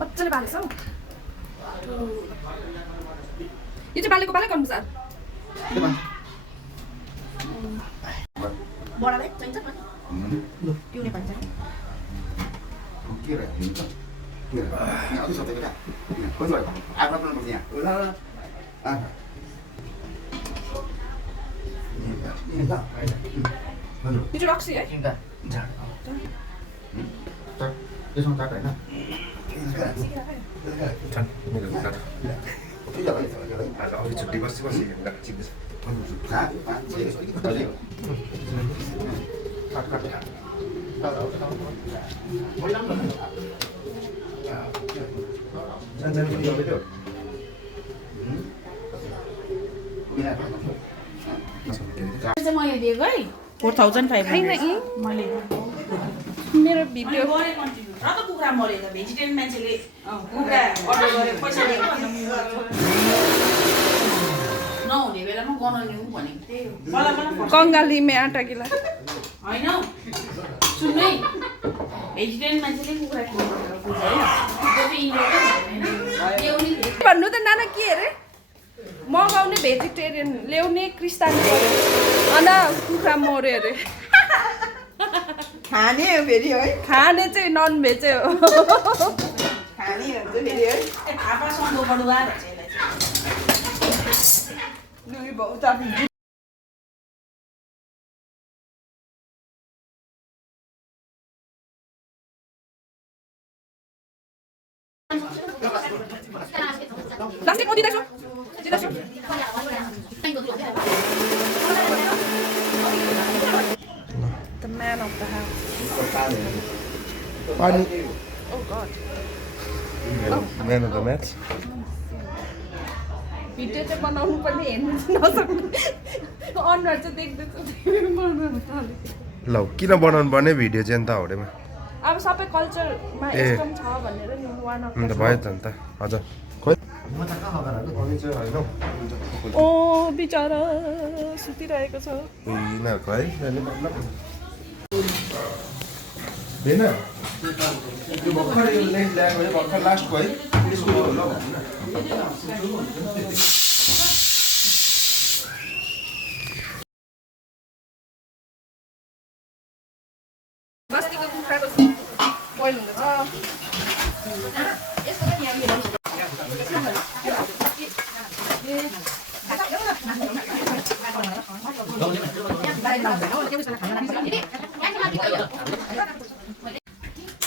मजाले बालेछ हौ यो चाहिँ बालेको बाले गर्नु सर बडालाई चाहिन्छ पिउने पानी चाहिँ के रे हुन्छ के रे अझै सबै बेटा कसो भयो आफ्नो आफ्नो पर्छ यहाँ ल यो चाहिँ रक्सी है त्यसमा काट होइन छुट्टी बसी बसी चिन्दैछ मैले दिएको है 4500 मैले मेरो भिडियो र त कुखुरा मरेछ भेजिटेरियन मान्छेले कुखुरा अर्डर गरेर पैसा दिएको नहुने बेलामा गनाउने हो भनेको त्यही हो मलाई कङ्गाली में आटा गिला होइन सुन्नै भेजिटेरियन मान्छेले कुखुरा खानु भन्नु त नाना के अरे मगाउने भेजिटेरियन ल्याउने क्रिस्तानी गर्यो अन कुखुरा मर्यो अरे खाने हो फेरि है खाने चाहिँ नन भेज हो खाने हो फेरि है थापा सन्दो बडुवा भन्छ यसलाई चाहिँ लुई बहुत आफ्नो प्लास्टिक मोदी दाजु दिदाजु The man of the house. पानी Oh god. Man of the match video चाहिँ बनाउनु पर्ने हेर्नु चाहिँ नसक्ने अनुहार चाहिँ देख्दैछ ल किन बनाउनु पर्ने भिडियो चाहिँ अन्त हाउडेमा अब सबै कल्चरमा यस्तो पनि छ भनेर नि वान अफ अन्त भयो त अन्त हजुर खोइ ओ बिचरा सुतिरहेको छ यिनीहरूको है होइन त्यो भर्खर यो लेन्थ ल्याएको है भर्खर लास्टको है त्यसको ल बस्तीको कुखुराको बोइल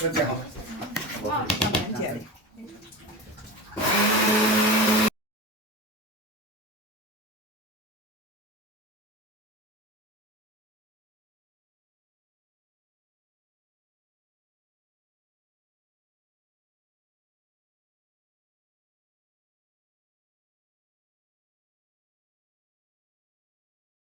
हुँदैछ